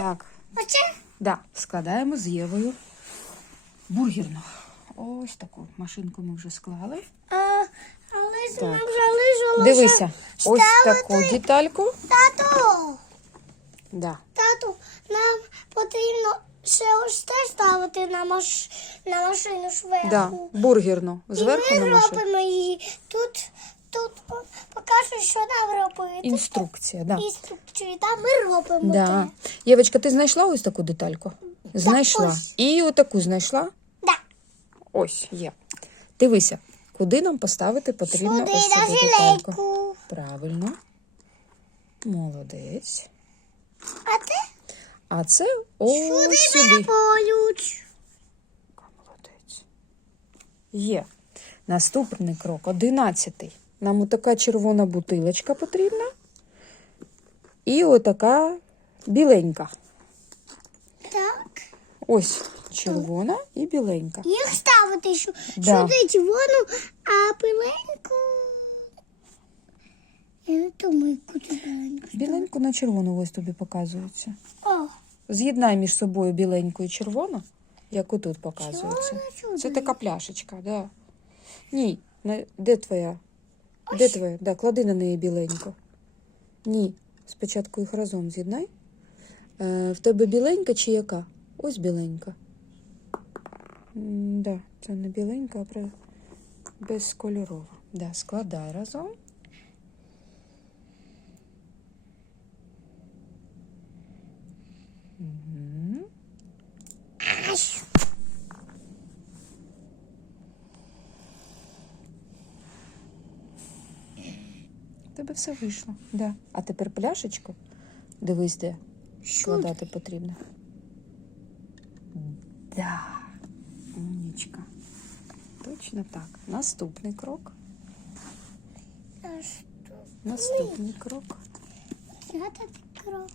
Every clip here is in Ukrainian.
Так, Оце? да, складаємо з Євою бургерну. Ось таку машинку ми вже склали. А, але ж Так. нам залишилося. Дивися, ось таку детальку. Тату, Да. тату, нам потрібно ще ось те ставити на, маш... на машину зверху. Да, бургерну. Зверху І на ми машину. робимо її. Тут, тут по- покажуть, що нам робити. Інструкція, да. Інструкцію, та ми робимо Да. те. Євочка, ти знайшла ось таку детальку? Знайшла. ось. І отаку знайшла? Да. Ось є. Дивися, куди нам поставити потрібно Сюди ось на цю детальку. жилейку. Правильно. Молодець. А ти А це ось сюди, сюди. Молодець. Є. Наступний крок, одинадцятий. Нам отака червона бутилочка потрібна. І отака біленька. Так. Ось червона і біленька. Їх ставити сю- Да. сюди червону, а пиленьку. Я не думаю. Біленьку на червону ось тобі показується. О, З'єднай між собою біленьку і червону, як отут показується. червона. Це така пляшечка, да. Ні, де твоя? Де твоя? Да, клади на неї біленьку. Ні. Спочатку їх разом з'єднай. Е, в тебе біленька чи яка? Ось біленька. М, Да, це не біленька, а про- безкольорова. Да, складай разом. Мгм. аж. Тебе все вийшло. Да. А тепер пляшечку. Дивись, де складати потрібно. Да. Умнічка. Точно так. Наступний крок. Наступний крок. Крок.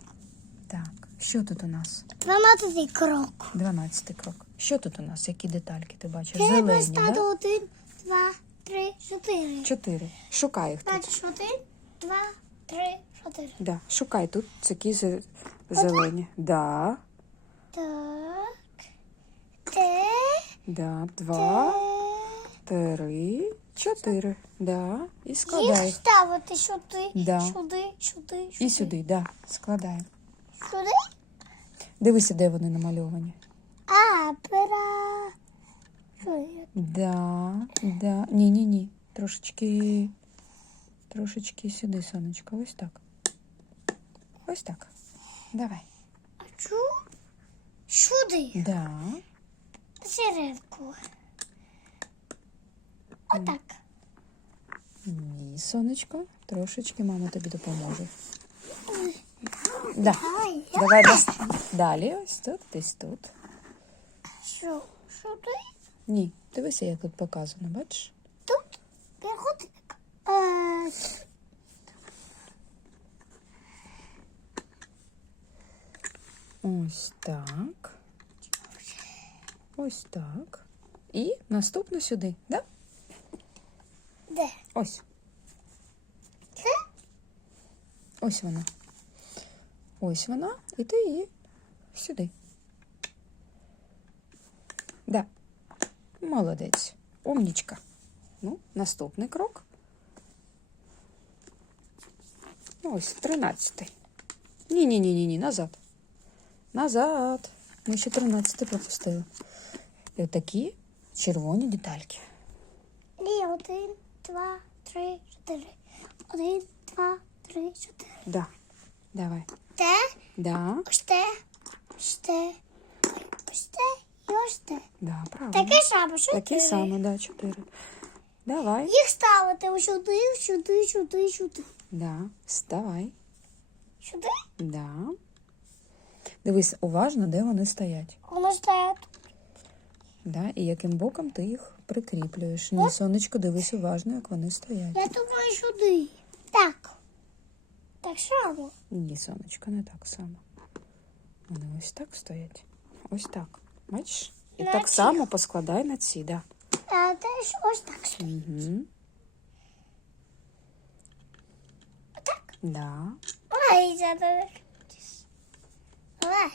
Так. Що тут у нас? Дванадцятий крок. Дванадцятий крок. Що тут у нас? Які детальки ти бачиш? Зелені, да? один, два, три, чотири. Чотири. Шукай їх тут. Бачиш, один, два, три, чотири. Да. Шукай тут такі зе- зелені. Да. Так. Те, Да. Два, три, чотири. Да. І складай. Їх ставити сюди, Да. сюди, сюди, сюди. І сюди, да, складаємо. Сюди? Дивися, де вони намальовані. А, пера. Да, да. Ні, ні, ні. Трошечки. Трошечки сюди, сонечко. Ось так. Ось так. Давай. А чу? Сюди. Да. Середку. Отак. Ні, сонечко. Трошечки мама тобі допоможе. Да. Давай. Давай дас- далі. Ось тут, десь тут. Що? Сюди? Ні, дивися, як тут показано, бачиш? Е, Ось так. Ось так. І наступно сюди, да? де? Ось. Це? Ось вона. Ось вона. І ти її сюди. Да. Молодець. Умнічка. Ну, наступний крок. Ну, Ось, тринадцятий. Ні, ні, ні, назад. Назад. Ми ще тринадцятий пропустили. І отакі червоні детальки. І один, два, три, чотири. Один, два, три, чотири. Да. Давай. Те, Да. ось те, ось те, ось те і ось те. Да, правильно. Таке саме, що Такі саме, да, чотири. Давай. Їх ставити ось сюди, сюди, сюди, сюди. Да. Вставай. Сюди? Да. Дивись уважно, де вони стоять. Воно стоять. Да? І яким боком ти їх прикріплюєш. Ні, сонечко, дивись уважно, як вони стоять. Я думаю, сюди. Так. Так само. Ні, сонечко, не так само. Вони ось так стоять. Ось так. Бачиш? І На так ці. само поскладай на ці, да. А теж ось так стоїть. Угу. Отак. Да. Ой, забери. Давай.